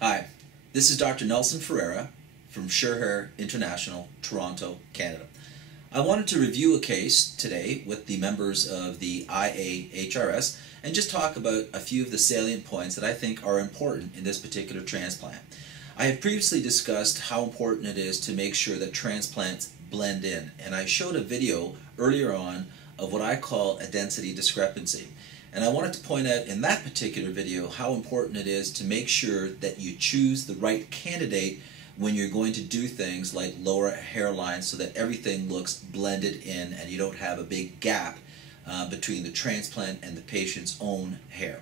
Hi, this is Dr. Nelson Ferreira from FUE Hair International, Toronto, Canada. I wanted to review a case today with the members of the IAHRS and just talk about a few of the salient points that I think are important in this particular transplant. I have previously discussed how important it is to make sure that transplants blend in, and I showed a video earlier on of what I call a density discrepancy. And I wanted to point out in that particular video how important it is to make sure that you choose the right candidate when you're going to do things like lower hairlines so that everything looks blended in and you don't have a big gap between the transplant and the patient's own hair.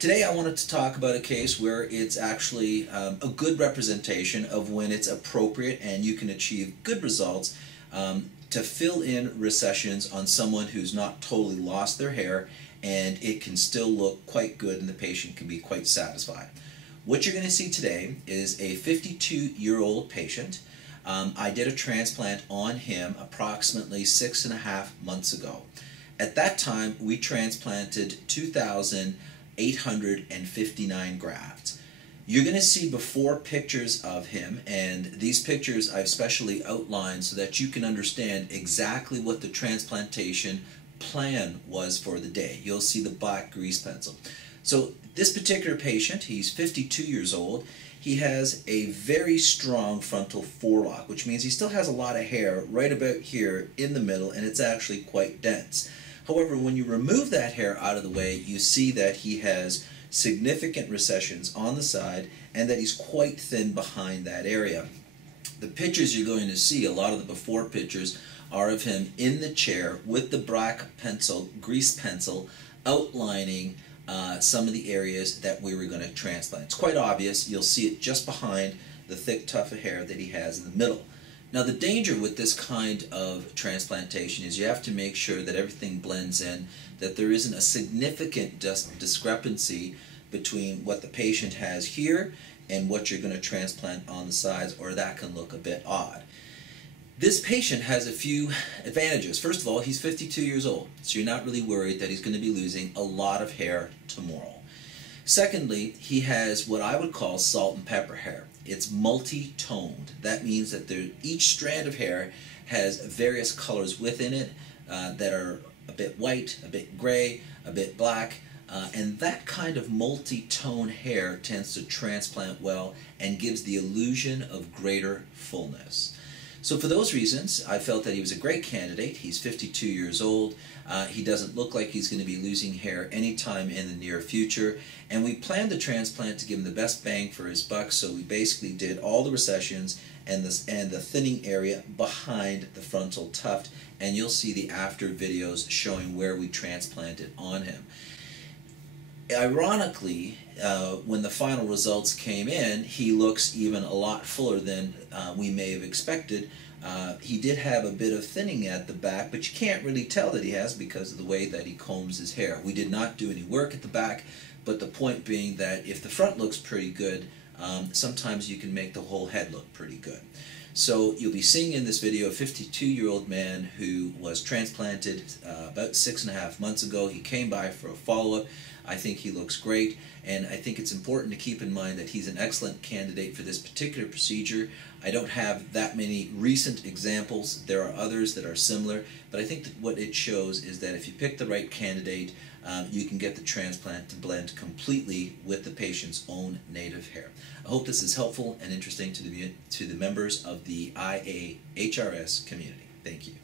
Today I wanted to talk about a case where it's actually a good representation of when it's appropriate and you can achieve good results to fill in recessions on someone who's not totally lost their hair, and it can still look quite good and the patient can be quite satisfied. What you're going to see today is a 52-year-old patient. I did a transplant on him approximately 6.5 months ago. At that time, we transplanted 2,859 grafts. You're going to see before pictures of him, and these pictures I've specially outlined so that you can understand exactly what the transplantation plan was for the day. You'll see the black grease pencil. So this particular patient, he's 52 years old. He has a very strong frontal forelock, which means he still has a lot of hair right about here in the middle, and it's actually quite dense. However, when you remove that hair out of the way, you see that he has significant recessions on the side and that he's quite thin behind that area. The pictures you're going to see, a lot of the before pictures, are of him in the chair with the black pencil, grease pencil, outlining some of the areas that we were going to transplant. It's quite obvious. You'll see it just behind the thick tuft of hair that he has in the middle. Now the danger with this kind of transplantation is you have to make sure that everything blends in, that there isn't a significant discrepancy between what the patient has here and what you're going to transplant on the sides, or that can look a bit odd. This patient has a few advantages. First of all, he's 52 years old, so you're not really worried that he's going to be losing a lot of hair tomorrow. Secondly, he has what I would call salt and pepper hair. It's multi-toned. That means that each strand of hair has various colors within it that are a bit white, a bit gray, a bit black, and that kind of multi-tone hair tends to transplant well and gives the illusion of greater fullness. So for those reasons, I felt that he was a great candidate. He's 52 years old. He doesn't look like he's going to be losing hair anytime in the near future. And we planned the transplant to give him the best bang for his buck, so we basically did all the recessions and the thinning area behind the frontal tuft. And you'll see the after videos showing where we transplanted on him. Ironically, when the final results came in, he looks even a lot fuller than we may have expected. He did have a bit of thinning at the back, but you can't really tell that he has because of the way that he combs his hair. We did not do any work at the back, but the point being that if the front looks pretty good, sometimes you can make the whole head look pretty good. So you'll be seeing in this video a 52-year-old man who was transplanted about 6.5 months ago. He came by for a follow-up. I think he looks great, and I think it's important to keep in mind that he's an excellent candidate for this particular procedure. I don't have that many recent examples. There are others that are similar, but I think that what it shows is that if you pick the right candidate, you can get the transplant to blend completely with the patient's own native hair. I hope this is helpful and interesting to the members of the IAHRS community. Thank you.